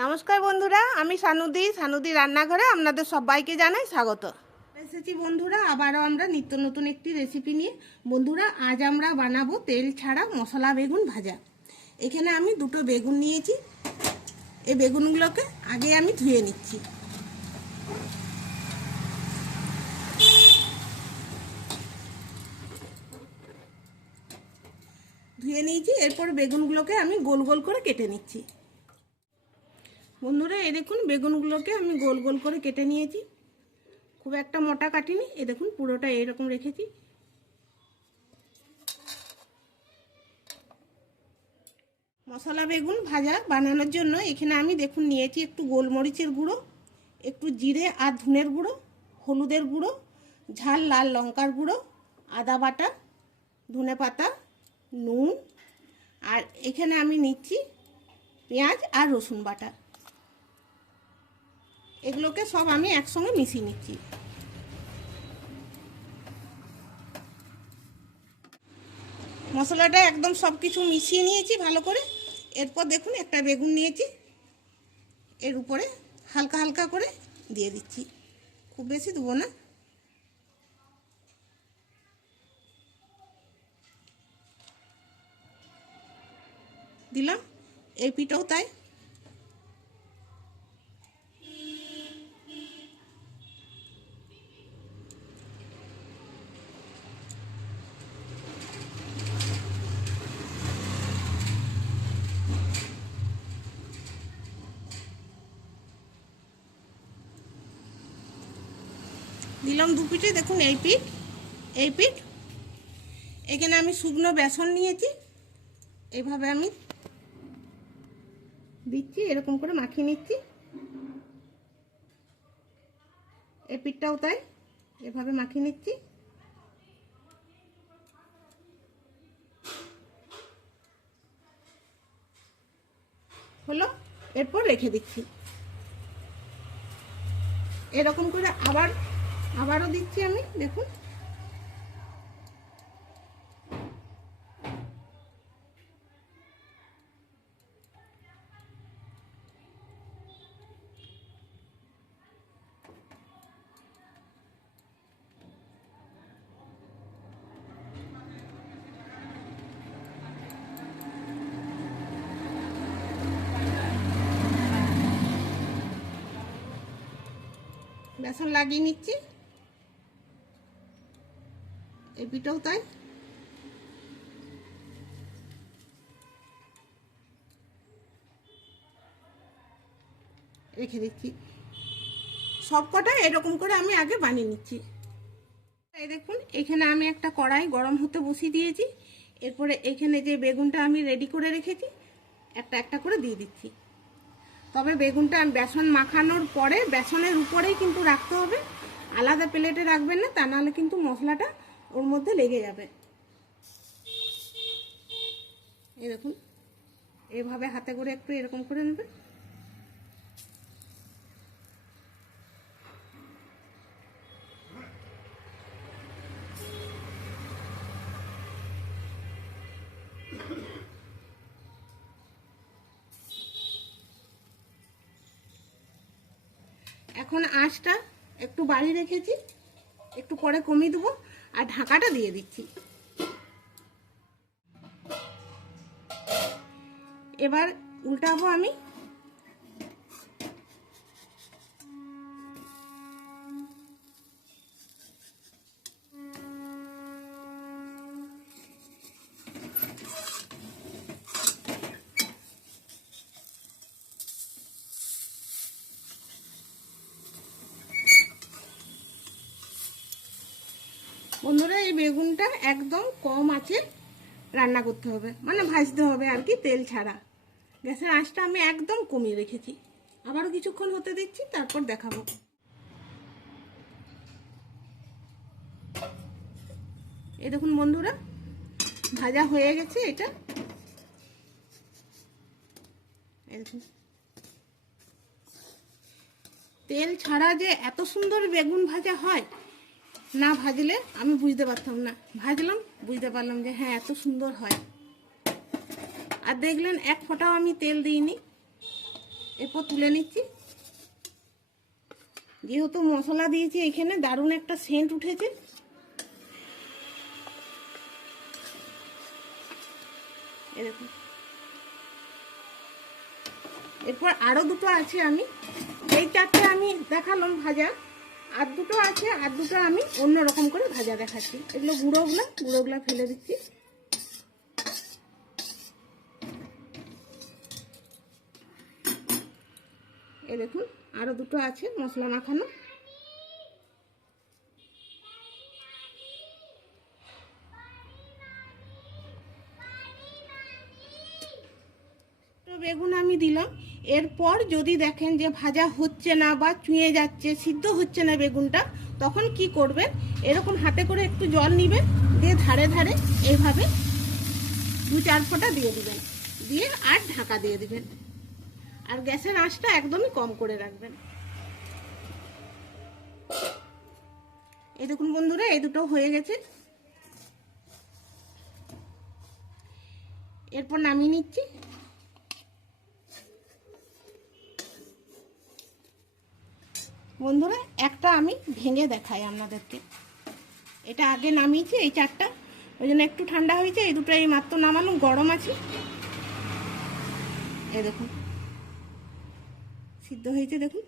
নমস্কার বন্ধুরা, আমি সানুদি সানুদি রান্নাঘরে আপনাদের সবাইকে জানাই স্বাগত। এসেছি বন্ধুরা, আবারও আমরা নিত্য নতুন একটি রেসিপি নিয়ে। বন্ধুরা, আজ আমরা বানাবো তেল ছাড়া মশলা বেগুন ভাজা। এখানে আমি দুটো বেগুন নিয়েছি। এই বেগুনগুলোকে আগে আমি ধুয়ে নিচ্ছি। ধুয়ে নিয়েছি, এরপর বেগুনগুলোকে আমি গোল গোল করে কেটে নিচ্ছি। বন্ধুরা, এই দেখুন, বেগুনগুলোকে আমি গোল গোল করে কেটে নিয়েছি। খুব একটা মোটা কাটিনি এ দেখুন, পুরোটা এরকম রেখেছি। মশলা বেগুন ভাজা বানানোর জন্য এখানে আমি, দেখুন, নিয়েছি একটু গোলমরিচের গুঁড়ো, একটু জিরে আর ধুনের গুঁড়ো, হলুদের গুঁড়ো, ঝাল লাল লঙ্কার গুঁড়ো, আদা বাটা, ধনে পাতা, নুন, আর এখানে আমি নিচ্ছি পেঁয়াজ আর রসুন বাটা। এগুলোকে সব আমি একসঙ্গে মিশিয়ে নিচ্ছি। মশলাটা একদম সব কিছু মিশিয়ে নিয়েছি ভালো করে। এরপর দেখুন একটা বেগুন নিয়েছি। এর উপরে হালকা হালকা করে দিয়ে দিচ্ছি। খুব বেশি দেবো না। দিলাম। এই পিঠেও তাই। দিলাম দু পিঠে, দেখুন এই পিঠ এই পিঠ। এখানে আমি শুকনো বেসন নিয়েছি এইভাবে আমি দিচ্ছি, এরকম করে মাখিয়ে নিচ্ছি। এই পিঠটাও তাই, এভাবে মাখিয়ে নিচ্ছি। হলো, এরপর রেখে দিচ্ছি। এরকম করে আবার আবারও দিচ্ছি আমি দেখুন। বেসন লাগিয়ে নিচ্ছি। এই পিঠাও তাই? রেখে দিচ্ছি। সব কটা এরকম করে আমি আগে বানিয়ে নিচ্ছি। এই দেখুন, এখানে আমি একটা কড়াই গরম হতে বসিয়ে দিয়েছি। এরপরে এখানে যে বেগুনটা আমি রেডি করে রেখেছি, একটা একটা করে দিয়ে দিচ্ছি। তবে বেগুনটা বেসন মাখানোর পরে, বেসনের উপরেই কিন্তু রাখতে হবে। আলাদা প্লেটে রাখবেন না, তা নাহলে কিন্তু মশলাটা ওর মধ্যে লেগে যাবে। এই দেখুন, এভাবে হাতে করে একটু এরকম করে নেবে। এখন আঁচটা একটু বাড়ি রেখেছি, একটু পরে কমিয়ে দেবো। আর ঢাকাটা দিয়ে দিচ্ছি। এবার উল্টাবো আমি। বন্ধুরা, এই বেগুনটা একদম কম আছে রান্না করতে হবে। মানে ভাজতে হবে আর কি তেল ছাড়া। গ্যাসের আঁচটা আমি একদম কমিয়ে রেখেছি। আবারও কিছুক্ষণ হতে দিচ্ছি, তারপর দেখাবো। এই দেখুন বন্ধুরা, ভাজা হয়ে গেছে এটা। তেল ছাড়া যে এত সুন্দর বেগুন ভাজা হয় না ভাজলে আমি বুঝতে পারতাম না। ভাজলাম, বুঝতে পারলাম যে হ্যাঁ এত সুন্দর হয়। আর দেখলেন, এক ফোঁটাও আমি তেল দিইনি। এরপর তুলে নিচ্ছি। যেহেতু মশলা দিয়েছি, এখানে দারুণ একটা সেন্ট উঠেছে। দেখুন। এরপর আরও দুটো আছে আমি। এই চারটে আমি দেখালাম ভাজা। আর দুটো আছে, আর দুটো আমি অন্য রকম করে ভাজা দেখাচ্ছি। এগুলো গুঁড়োগুলো গুঁড়োগুলো ফেলে দিচ্ছি। এ দেখুন আরও দুটো আছে, মশলা মাখানো। বেগুন আমি দিলাম। এরপর যদি দেখেন যে ভাজা হচ্ছে না বা চুঁয়ে যাচ্ছে, সিদ্ধ হচ্ছে না বেগুনটা, তখন কি করবেন? এরকম হাতে করে একটু জল নিবেন, দিয়ে ধারে ধারে এইভাবে দু চার ফোঁটা দিয়ে দিবেন। দিয়ে আর ঢাকা দিয়ে দিবেন। আর গ্যাসের আঁচটা একদমই কম করে রাখবেন। এই দেখুন বন্ধুরা, এই দুটো হয়ে গেছে। এরপর নামিয়ে নিচ্ছি। বন্ধুরা, একটা আমি ভেঙে দেখাই আপনাদেরকে। এটা আগে নামিয়েছি, এই চারটা। ওই জন্য একটু ঠান্ডা হয়েছে, এই দুটো এই মাত্র নামানো, গরম আছে। এ দেখুন, সিদ্ধ হয়েছে দেখুন,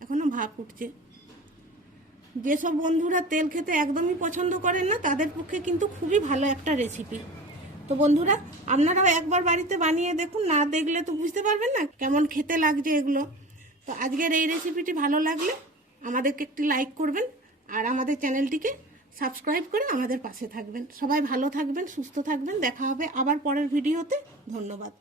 এখনও ভাপ উঠছে। যেসব বন্ধুরা তেল খেতে একদমই পছন্দ করেন না, তাদের পক্ষে কিন্তু খুবই ভালো একটা রেসিপি তো বন্ধুরা, আপনারাও একবার বাড়িতে বানিয়ে দেখুন, না দেখলে তো বুঝতে পারবেন না কেমন খেতে লাগছে এগুলো। তো আজকের এই রেসিপিটি ভালো লাগলে আমাদেরকে একটি লাইক করবেন আর আমাদের চ্যানেলটিকে সাবস্ক্রাইব করে আমাদের পাশে থাকবেন। সবাই ভালো থাকবেন, সুস্থ থাকবেন। দেখা হবে আবার পরের ভিডিওতে ধন্যবাদ।